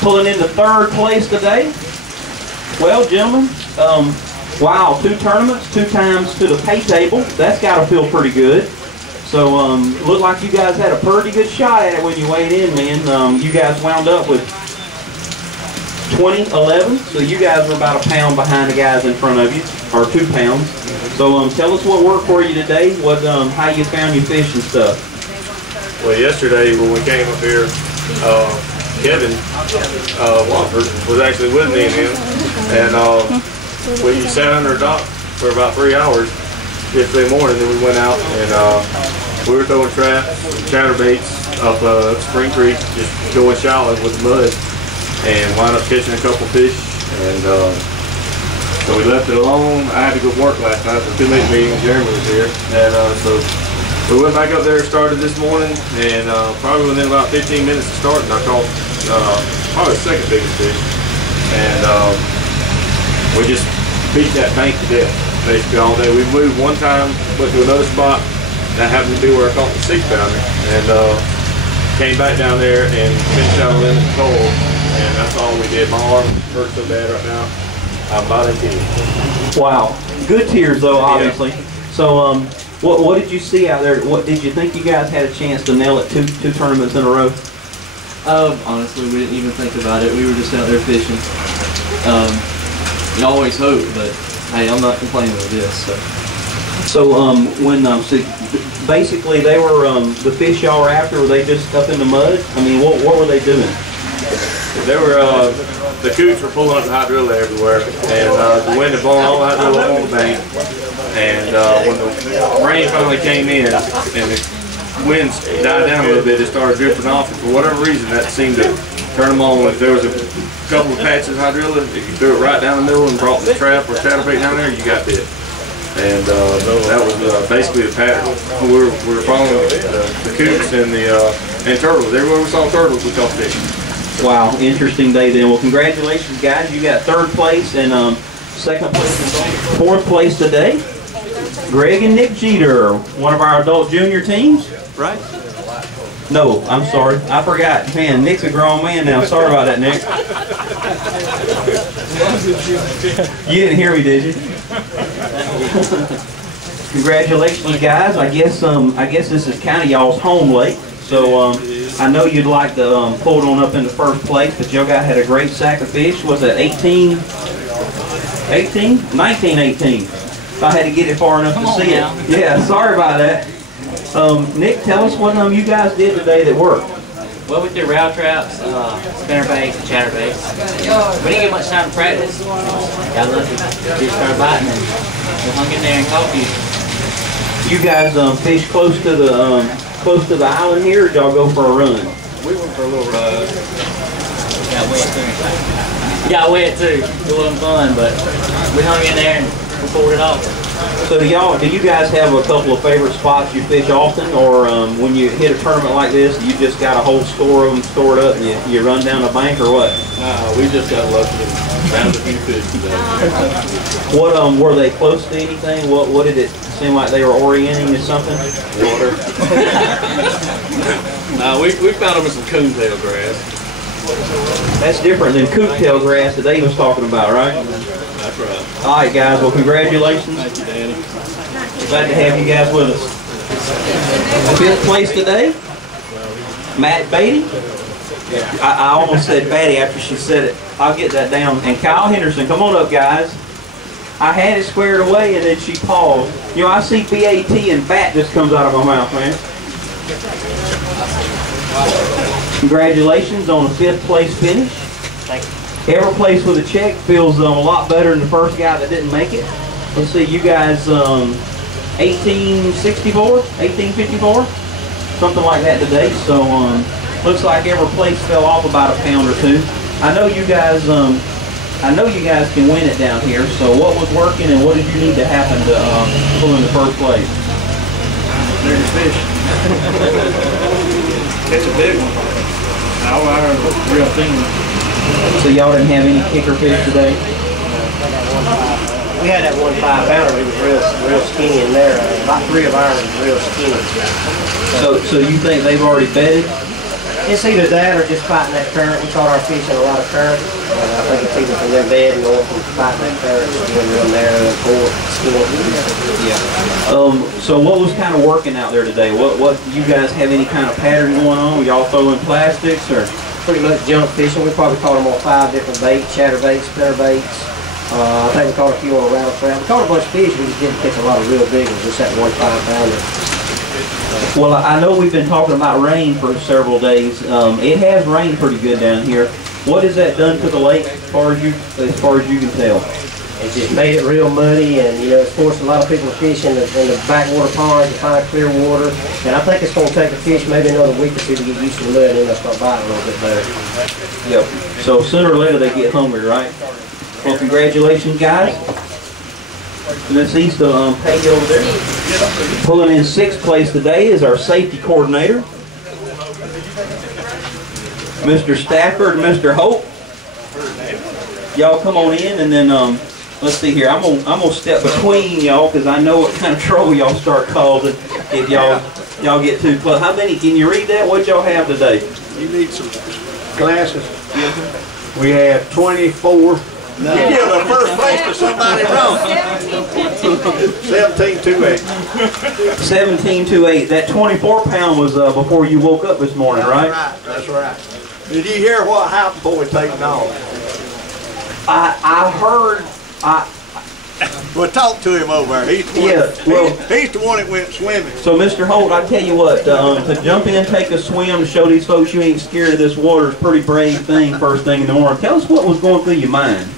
pulling into third place today. Well, gentlemen, wow, 2 tournaments, 2 times to the pay table. That's got to feel pretty good. So, looked like you guys had a pretty good shot at it when you weighed in, man. You guys wound up with 20-11. So you guys were about a pound behind the guys in front of you, or 2 pounds. So, tell us what worked for you today. What, how you found your fish and stuff. Well, yesterday when we came up here, Kevin Watford was actually with me and him, and we sat under a dock for about 3 hours yesterday morning. Then we went out and we were throwing traps, chatterbaits up Spring Creek, just going shallow with the mud, and wound up catching a couple fish. And so we left it alone. I had to go work last night for 2 meetings. Jeremy was here, and so we went back up there and started this morning, and probably within about 15 minutes of starting, I caught probably the second biggest fish. And we just beat that bank to death basically all day. We moved one time, went to another spot that happened to be where I caught the 6-pounder, and came back down there and finished out a lemon cold, and that's all we did. My arm hurts so bad right now. I'm about in tears. Wow, good tears though, obviously. Yeah. So, what did you see out there? What did you think you guys had a chance to nail it two tournaments in a row? Honestly, we didn't even think about it. We were just out there fishing. You always hope, but hey, I'm not complaining with this. So when so basically they were the fish y'all were after, were they just up in the mud? I mean, what were they doing? They were the coots were pulling up the hydrilla everywhere, and the wind had blown all the hydrilla on the bank. And when the rain finally came in and the winds died down a little bit, it started drifting off. And for whatever reason, that seemed to turn them on. If there was a couple of patches of hydrilla, if you threw it right down the middle and brought the trap or chatterbait down there, you got bit. And that was basically the pattern. We were following the coots and turtles. Everywhere we saw turtles, we caught fish. Wow, interesting day then. Well, congratulations, guys. You got 3rd place and second place and 4th place today. Greg and Nick Jeter, one of our adult junior teams, right? No, I'm sorry. I forgot. Man, Nick's a grown man now. Sorry about that, Nick. You didn't hear me, did you? Congratulations, guys. I guess this is kind of y'all's home lake. So I know you'd like to pull it on up into 1st place, but y'all guys had a great sack of fish. Was it 18? 1918. If I had to get it far enough to see it. Yeah, sorry about that. Nick, tell us what you guys did today that worked. Well, we threw rail traps, spinnerbaits, and chatterbaits. We didn't get much time to practice. Got lucky. Just started biting and we hung in there and caught you. You guys fished close to the island here, or did y'all go for a run? We went for a little ride. Got wet too. Got wet too. It wasn't fun, but we hung in there and we pulled it off. So do you guys have a couple of favorite spots you fish often, or when you hit a tournament like this, you just got a whole store of them stored up and you run down the bank, or what? We just got lucky and found a few fish today. What were they close to anything? What did it seem like they were orienting to something? Water. We found them in some coontail grass. That's different than coontail grass that Dave was talking about, right? That's right. All right, guys. Well, congratulations. Thank you, Danny. Glad to have you guys with us. 5th place today, Matt Beatty. I almost said Batty after she said it. I'll get that down. And Kyle Henderson, come on up, guys. I had it squared away, and then she paused. You know, I see B-A-T and bat just comes out of my mouth, man. Congratulations on a 5th place finish. Thank you. Every place with a check feels a lot better than the first guy that didn't make it. Let's see, you guys 1864, 1854, something like that today. So looks like every place fell off about a pound or 2. I know you guys can win it down here. So what was working and what did you need to happen to pull in the 1st place? There's a fish. It's a big one. Our real thing. So y'all didn't have any kicker fish today? We had that 1 5-pounder. He was real skinny in there. About 3 of ours was real skinny. So you think they've already bedded? It's either that or just fighting that current. We caught our fish in a lot of current. I think it's either from their bed and going from fighting that current to when we're there and pour skin. Yeah. So what was kind of working out there today? What you guys have any kind of pattern going on? Y'all throwing plastics or? Pretty much junk fishing. We probably caught them on 5 different baits, chatterbaits, spinnerbaits. I think we caught a few on a rattle trap. We caught a bunch of fish. We just didn't catch a lot of real big ones. Just that 1 5-pounder. Well, I know we've been talking about rain for several days. It has rained pretty good down here. What has that done to the lake, as far as you can tell? It just made it real muddy, and you know, it's forced a lot of people to fish in the backwater ponds to find clear water. And I think it's going to take the fish maybe another week or two to get used to the mud, and then they'll start biting a little bit better. Yep. So sooner or later they get hungry, right? Well, congratulations, guys. Miss East Peggy over there. Pulling in 6th place today is our safety coordinator, Mr. Stafford and Mr. Hope. Y'all come on in, and then let's see here. I'm gonna step between y'all because I know what kind of trouble y'all start causing if y'all get too close. How many? Can you read that? What y'all have today? You need some glasses. We have 24. No. You give the first place to somebody wrong. 1728. 1728. That 24-pound was before you woke up this morning, right? That's right. Did you hear what happened before we taken off? I heard. Well, talk to him over there. He's the one that went swimming. So, Mr. Holt, I tell you what, to jump in and take a swim to show these folks you ain't scared of this water is a pretty brave thing first thing in the morning. Tell us what was going through your mind.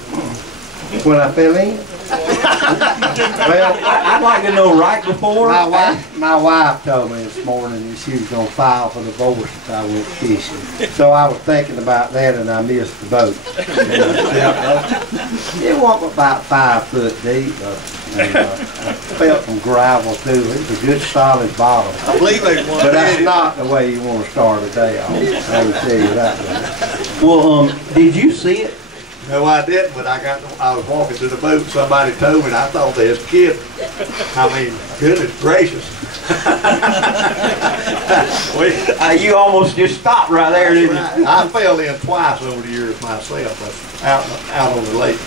When I fell in? Well, I'd like to know right before. My wife told me this morning that she was going to file for divorce if I went fishing. So I was thinking about that, and I missed the boat. It wasn't about 5 foot deep. I felt some gravel too. It was a good solid bottom. I believe they won. But that's not the way you want to start a day off. I will tell you that much. Well, did you see it? No, I didn't, but I was walking to the boat, somebody told me, and I thought they was kidding. I mean, goodness gracious. You almost just stopped right there, didn't you? I fell in twice over the years myself, out on the lake.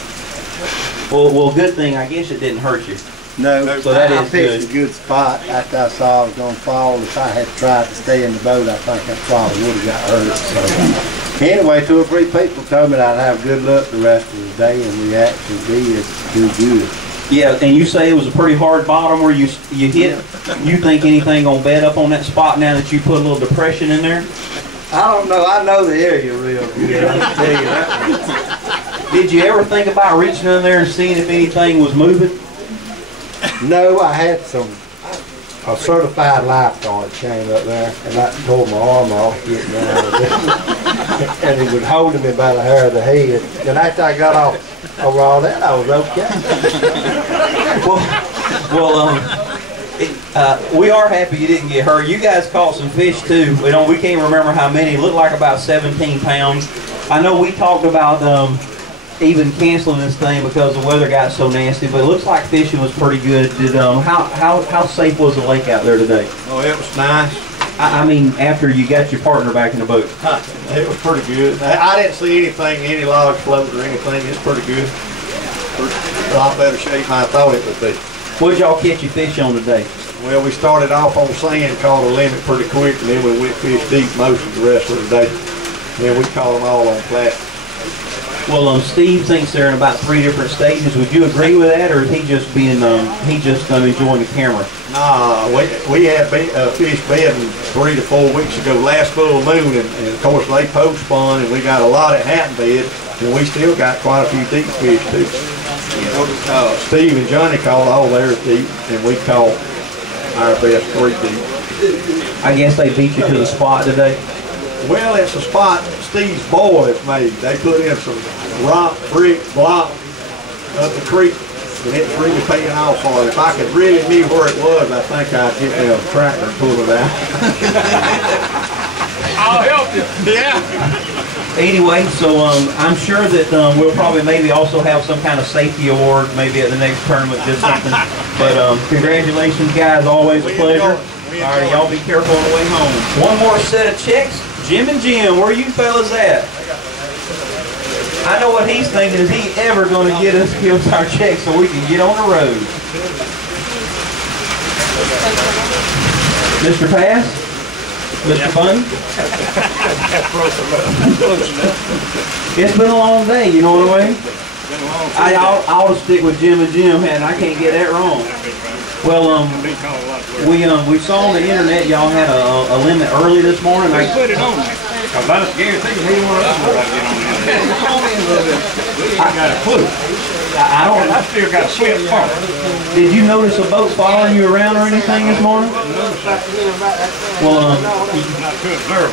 Well, good thing, I guess it didn't hurt you. No, so that I is picked a good spot after I saw I was going to fall. If I had tried to stay in the boat, I think I probably would have got hurt. So. Anyway, 2 or 3 people told me that I'd have good luck the rest of the day, and we actually did do good. Yeah, and you say it was a pretty hard bottom where you hit. You think anything gonna bed up on that spot now that you put a little depression in there? I don't know. I know the area real good. I can tell you that. Did you ever think about reaching in there and seeing if anything was moving? No, I had a certified lifeguard came up there, and I tore my arm off getting out of it. And he was holding me by the hair of the head. And after I got off over all that, I was okay. We are happy you didn't get hurt. You guys caught some fish too. We can't remember how many. It looked like about 17 pounds. I know we talked about even canceling this thing because the weather got so nasty, but it looks like fishing was pretty good. How safe was the lake out there today? Oh, it was nice. I mean, after you got your partner back in the boat. It was pretty good. I didn't see anything, any logs floating or anything. It's pretty good. A lot better shape than I thought it would be. What did y'all catch your fish on today? Well, we started off on sand, caught a limit pretty quick, and then we went fish deep most of the rest of the day. Then we caught them all on plastic. Well, Steve thinks they're in about 3 different stages. Would you agree with that, or is he just being enjoying the camera? Nah, we had fish bedding 3 to 4 weeks ago, last full moon, and of course they post spawn, and we got a lot at hadn't bed, and we still got quite a few deep fish too. Steve and Johnny caught all theirs deep, and we caught our best 3 deep. I guess they beat you to the spot today. Well, it's a spot Steve's boys made. They put in some rock, brick, block up the creek, and it's really paying off for it. If I could really knew where it was, I think I'd get me a tractor and pull it out. I'll help you. Yeah. Anyway, so I'm sure that we'll probably maybe also have some kind of safety award maybe at the next tournament, just something. But congratulations, guys. Always a pleasure. We All right, y'all be careful on the way home. One more set of checks. Jim and Jim, where you fellas at? I know what he's thinking. Is he ever going to get us our checks so we can get on the road? Mr. Pass? Mr. Bunny? It's been a long day, you know what I mean? I ought to stick with Jim and Jim, and I can't get that wrong. Well, we saw on the internet y'all had a limit early this morning. I put it on there. I guarantee you, neither one of us will get on there. I got a clue. I still got a swift part. Did you notice a boat following you around or anything this morning? Well, not to observe.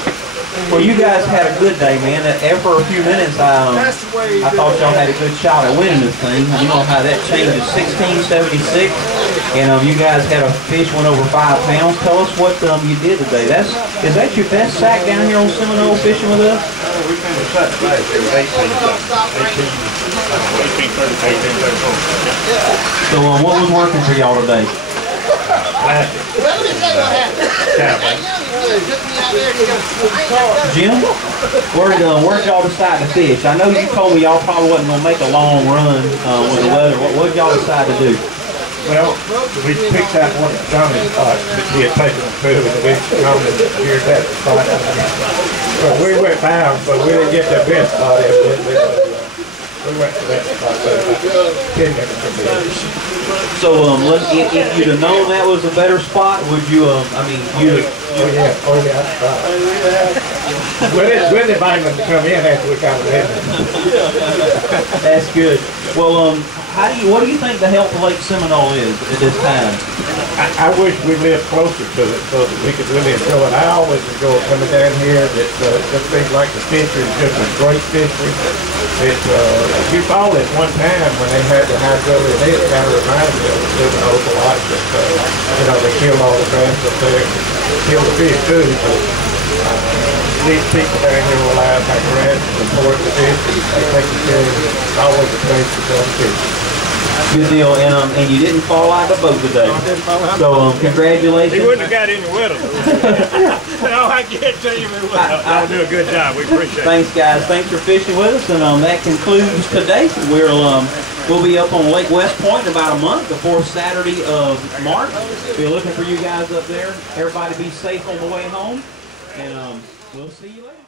Well, you guys had a good day, man. For a few minutes, I thought y'all had a good shot at winning this thing. You know how that changed to 1676, and you guys had a fish went over 5 pounds. Tell us what you did today. Is that your best sack down here on Seminole fishing with us? We finished that last year with 1834. So what was working for y'all today? Jim, where'd y'all decide to fish? I know you told me y'all probably wasn't going to make a long run with the weather. What did y'all decide to do? Well, we picked that one Johnny's spot that he had taken the food and we come and here's that spot. But we went down, but we didn't get the best spot. We went to that spot about 10 minutes from there. So, if you'd have known that was a better spot, would you, you'd have... Oh yeah. We're inviting them to come in after we got them in. That's good. Well, what do you think the health of Lake Seminole is at this time? I wish we lived closer to it so that we could really enjoy it. I always enjoy coming down here. It just seems like the fishery is just a great fishery. You saw this one time when they had the hydro, and it kind of reminds me of Seminole a lot. They killed all the grass up there, killed the fish too. But these people down here will allow my grass to support the fish. They take care of it. It's always a place to come fish. Good deal, and you didn't fall out of the boat today. So congratulations. He wouldn't have got any wetter. No, I guarantee you we would. Y'all do a good job. We appreciate it. Thanks, guys. Thanks for fishing with us, and that concludes today. We'll be up on Lake West Point in about a month, the 4th Saturday of March. Be looking for you guys up there. Everybody be safe on the way home, and we'll see you later.